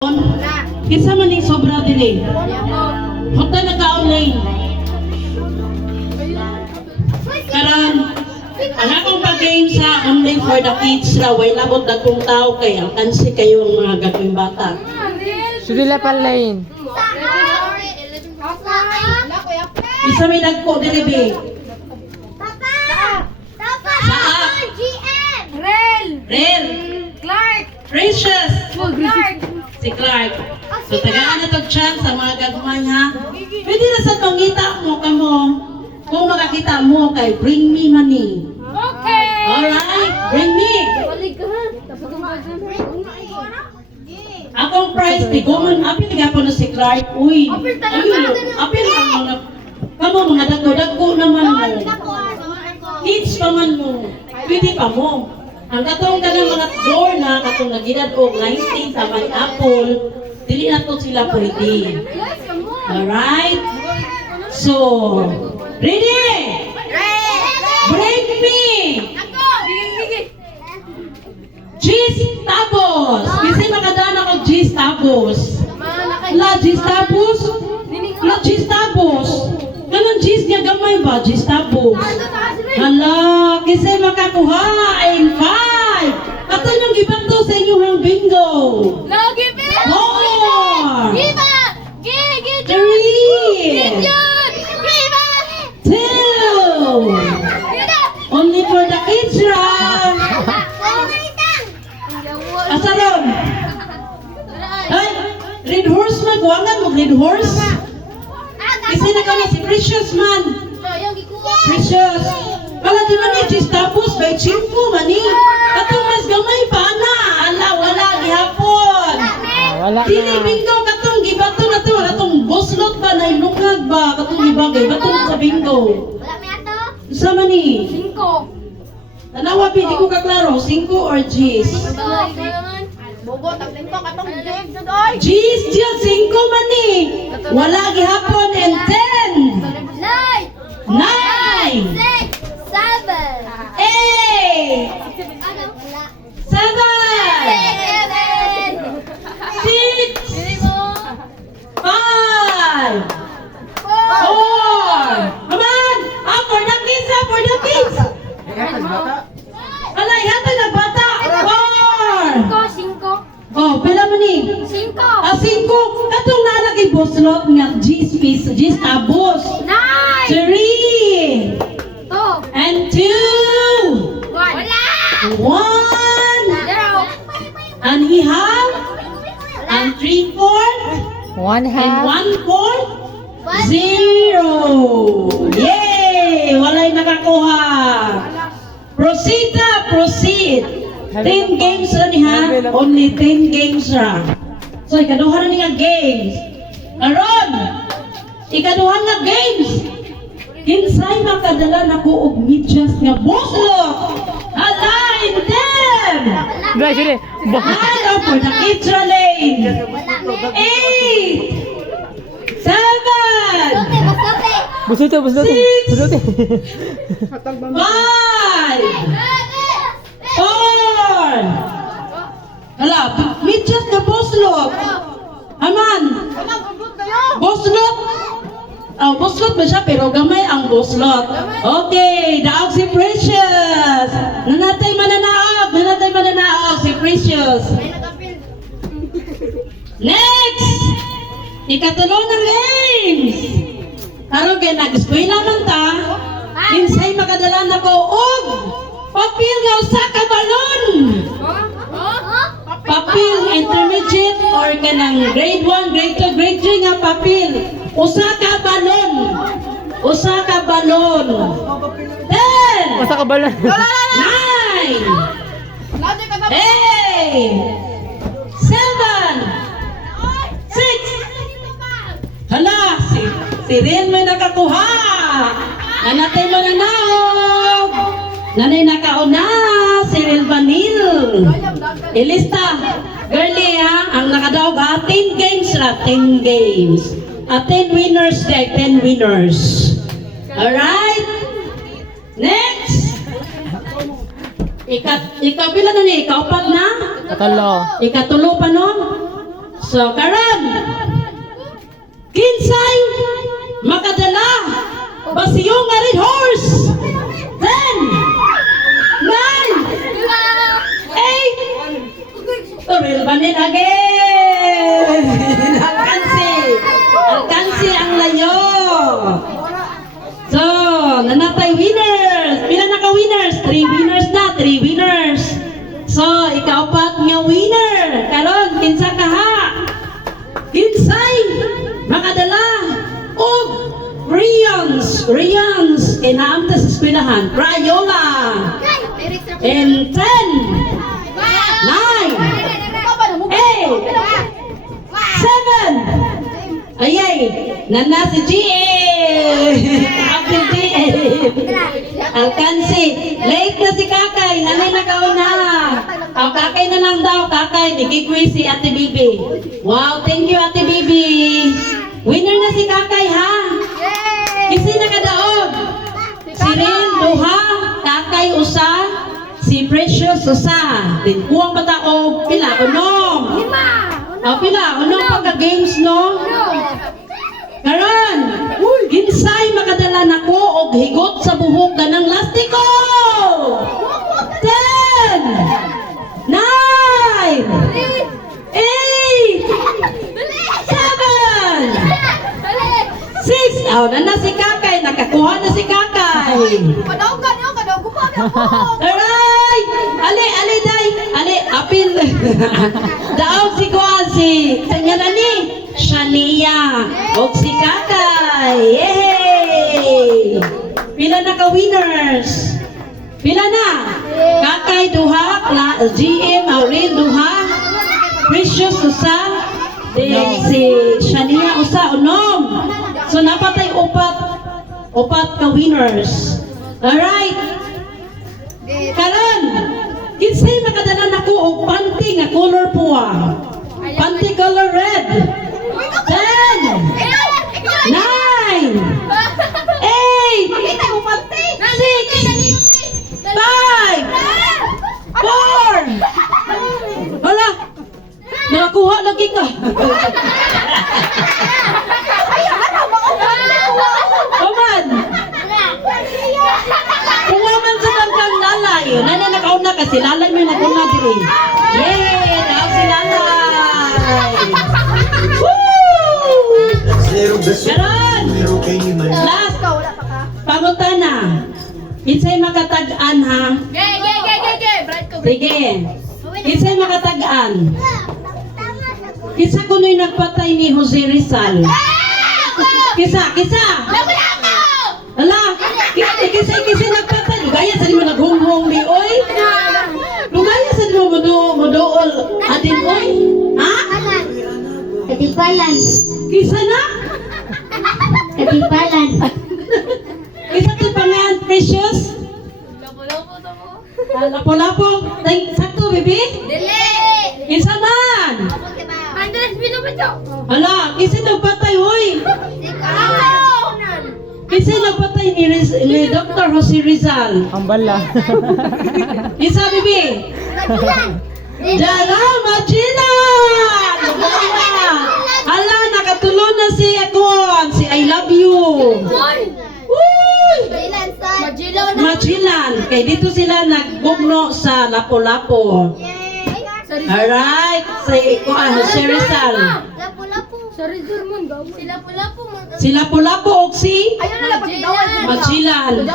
Kinsa man ning sobra dili? Huwag na naka-online. Karon, ang akong pag-game sa online for the kids na way labot na kong tao kay alkansi kayo ang mga gagawing bata. Sudila pa lane. Isa may nagpo dili be. Rel. Precious. Si Clark. So tagaan na tog chance sa mga gagmay ha. Pwede na sa pangita mo kamo. Kung makakita mo kay bring me money. Okay. Alright, bring me. Akong price di gumon apil gapon na si Clark. Uy. Apil ang mga kamo mga dagko naman mo. Kids pa man mo. Pwede pa mo. Ang katong kanang mga door na katong nagidad og 19 sa may apple, dili na to sila pwede. Alright? So, ready? Bring me! Gis Tabos! Kasi makadaan ako Gis Tabos. La Gis Tabos? La Gis Tabos? Ganun Gis niya gamay ba? Gis Tabos? Hala, kasi makakuha in 5. Kato niyong gibanto sa inyong bingo. No, give it! 4. Give up! Give 3. Give yun! Give up! 2. Only for the kids, Ram. Asaron? Ay, red horse magwangan mo, red horse. Kasi na kami si Precious man. Precious. Wala di man ni tapos by chimpo mani. Katong mas gamay pa na. Ala wala gihapon. Wala Dili na. bingo katong gibato na to katong boslot ba na ilungag ba katong ibagay bato sa bingo. Isa man ni. 5. Tanawa bi di ko kaklaro 5 or G's. G's dia 5 man ni. Wala gihapon and 10. 9. Alay, hata na bata. 4. Oh, pila man ni? 5. Katong nalagay boslot nga G's piece, G's tabos. 3 and 2. 1 and he have and 3/4 One and half. 1/4 0. Yay! Walay nakakuha. Proceed. 10 games ra ni ha. Only 10 games ra. So ikaduha na niya games. Aron. Ikaduha nga games. Kinsay makadala nako og medyas nga boslot. Hala, in them. Dai, sige. Hala for the kids ra lane. 8 7 Busuti. 5 4. Hala, medyas nga boslot. Aman. Boslot. Oh, boslot ba siya? Pero gamay ang boslot. Okay, daog si Precious. Nanatay mananaog si Precious. Next! Ikatulo ng games. Karon kay nag-eskwela man ta. Kinsay makadala na ko og papel nga usa ka balon. Papel intermediate or kanang grade 1, grade 2, grade 3 nga papel. Usa ka balon. 10. Masa ka bala? 9. 8. 7. 6. Hala, si Rian may nakakuha. Nanatay mananaog. Nanay nakauna, si Riel Vanil. Ilista. Girlie ha, ang nakadaog 10 games ra, 10 games. 10 winners day, 10 winners. Alright? Next! Ikapila na ni, ikaupat na? Katalo. Ikatulo pa no? So, karon, kinsay makadala basiyong nga red horse. 10, 9, 8, Toril Banin again. Alkansi ang layo. So, nanatay winners. Pila na ka winners? 3 winners na, 3 winners. So, ikaapat nga winner. Karon, kinsa ka ha? Kinsay makadala og Rians inaamta sa eskwelahan. Crayola. And 10, 9, 8, 7. Ayay, nana si GM. Abdul GM. Alkansi. Late na si Kakay. Nanay na kauna. O, Kakay na lang daw. Kakay, nagigwi si Ate Bibi. Wow, thank you Ate Bibi. Winner na si Kakay ha. Kasi nakadaog. Si Rin, duha. Kakay, usa. Si Precious, usa. Din kuwang pataog. Pila, unong. Pila, unong pagka-games, no? Karon, ginsay makadala nako og higot sa buhok kanang lastiko. 10, 9, 8, 7, 6. Aw, na si Kakay, nakakuha na si Kakay. Aray! Ali, day! Ali, apil! Daog si Kuan, si ni Shania! Og si Kakay! Yay! Pila na ka winners? Pila na? Kakay duha, GM, Aurel duha, Precious usa, si Shania usa, unom! So napatay upat ka winners. Alright! Karon, kinsay makadala nako og panty nga color puwa. Panty color red. 10, 9, 8, 6, 5, 4. Hala, nakakuha lagi ka. Oman, kuha man sa kang lalay. Nana nakauna kasi lalay may naguna diri. Yay! Daw si lalay. Woo! Karon! Last! Pangutana. Kinsay makatag-an ha? Sige. Kinsay makatag-an? Kisa kuno'y nagpatay ni Jose Rizal? Kisa! Ala! Kisa nagpatay. Lugaya sa mo naghunghong ni oy. Lugaya sa mo modool adin oy. Ha? Katipalan. Kisa na? Katipalan. Kisa ti pangan Precious? Lapo-lapo. Sakto, bibi? Kisa man? Ala, kisa nagpatay oy. Kisa nagpatay ni Dr. Jose Rizal. Ang bala. Kisa, bibi? Dara, Magina! Hala, nakatulong na si Akon, si I love you. Uy! Machilan. Kaya dito sila nagbugno sa Lapo-Lapo. Alright, si Jose Rizal. Si Lapo-Lapo o si Machilan.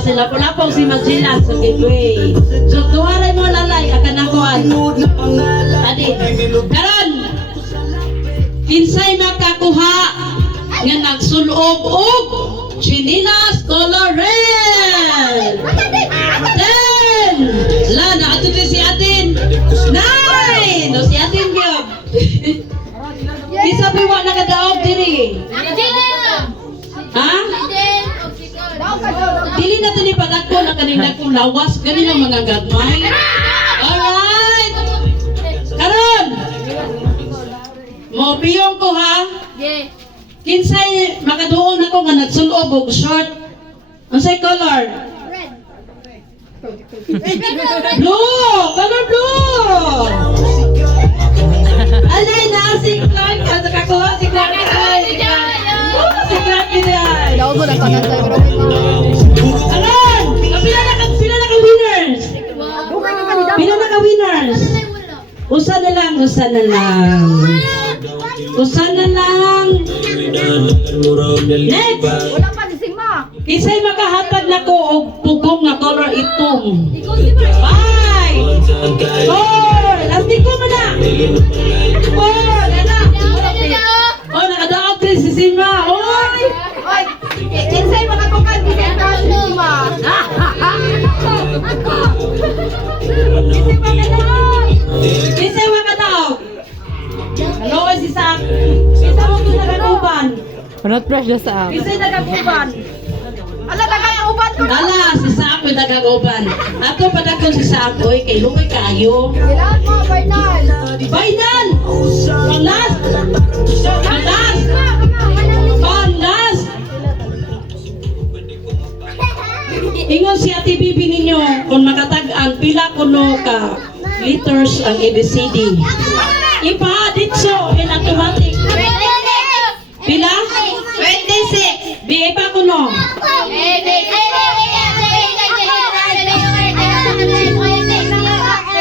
Si Lapo-Lapo o si Machilan sa gateway. So, tuwaray mo lalay, akan akuan. Adi, karon, kinsay makakuha nga nagsulob og chinilas color red. 10. La, naato din si atin. 9. No, si atin gyud. Kisa piwa nakadaog diri. Ha? Dili na tini padako na kanina kong lawas ganina mga gagmay. Alright. Karon. Mo piyong ko ha. Kinsay makaduol nako nga nagsulob og short. Unsay color? Blue! Color blue! Alay na si Clark. Kasi kakuha si Clark. Ay, si Clark yan. Alan! Pila na ka winners? Pila na ka winners? Usa na lang. Next! Wala pa si Ma. Isa'y makahatag na ko og tugong nga color itong. 5! 4! Lastig ko man na! 4! Oh, nakadaog din si Sima! Oy! Oy, kinsay makakukan di sa si Ma. Isa'y makadaog! Hello, si Sak! Isa mo ito nagaguban! Manot fresh na sa app. Isa'y nagaguban! Ala tagauban ko. Ala, si Sak may nagaguban! Ato padagkon si Sak, oy, kay lumay kayo! Kailangan mo, Bernal. Bainan! Panglas! Panglas! Panglas! Ingon si Ate Bibi ninyo, kung makatag-an, pila kuno ka liters ang ABCD. Ipa, ditso, in automatic. Pila? 26. Di, ipa kuno.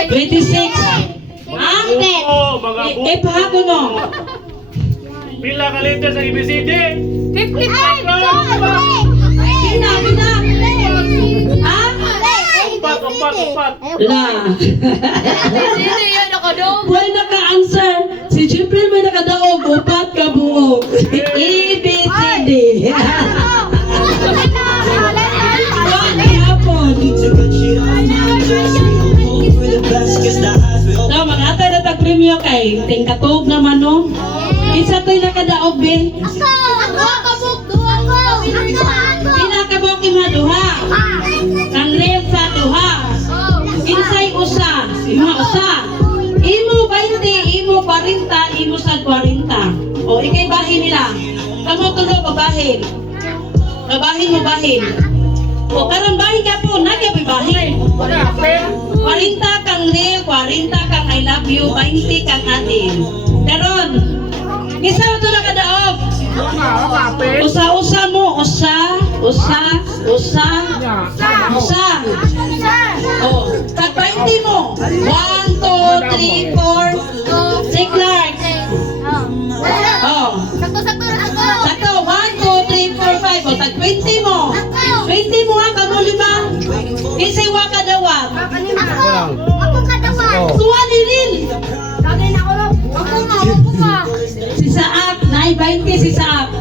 26. Ha? Oo, mga bu... Ipa kuno. Pila ka liter sa ABCD? 55. Pina, pina. Ha? Upat. La. Sino yun nakadong? Buhay naka-answer. Si Jibril may nakadaog. Upat ka buog. ABCD. Buwan hapon. So, mag-atay na tag-premyo kay tingkatog naman, no? Isa to'y nakadaog, be. Pinakabok yung mga duha. Ang left sa duha. Insay usa. Mga usa. Imo 20, imo 40, imo sa 40. O, ikay bahin nila. Kamu tulo babahin. Babahin mo bahin. O, karon bahin ka po. Nagyapoy bahin. 40 kang real, 40 kang I love you, 20 kang atin. Karon, isa mo ito nakadaog. Usa-usa mo, usa. Oh, tag 20 mo. 1, 2, 3, 4. Si Clark. Oh, sakto. 1, 2, 3, 4, 5. O, tag 20 mo. 20 mo ha, kamo lima. Isay wa kadawat. Tuwa ni Lil. Si Saak, naay 20 si Saak.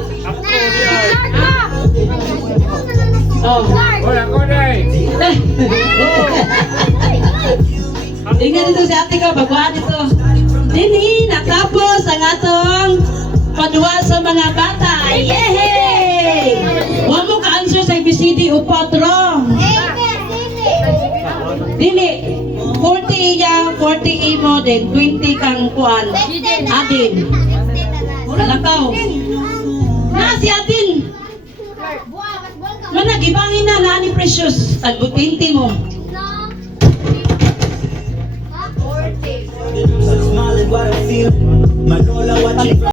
Oh. Tingnan dito si ate ko, baguhan dito. Dini, natapos ang atong padua sa mga bata. Yehey! Huwag mo ka-answer sa ABCD o patro. Dini, 40 iya, 40 imo, then 20 kang kuan. Adin. Lakaw. Na si Adin. Managibangin na ni Precious. Tagbo 20 mo. Smiling what I feel. Manola, what you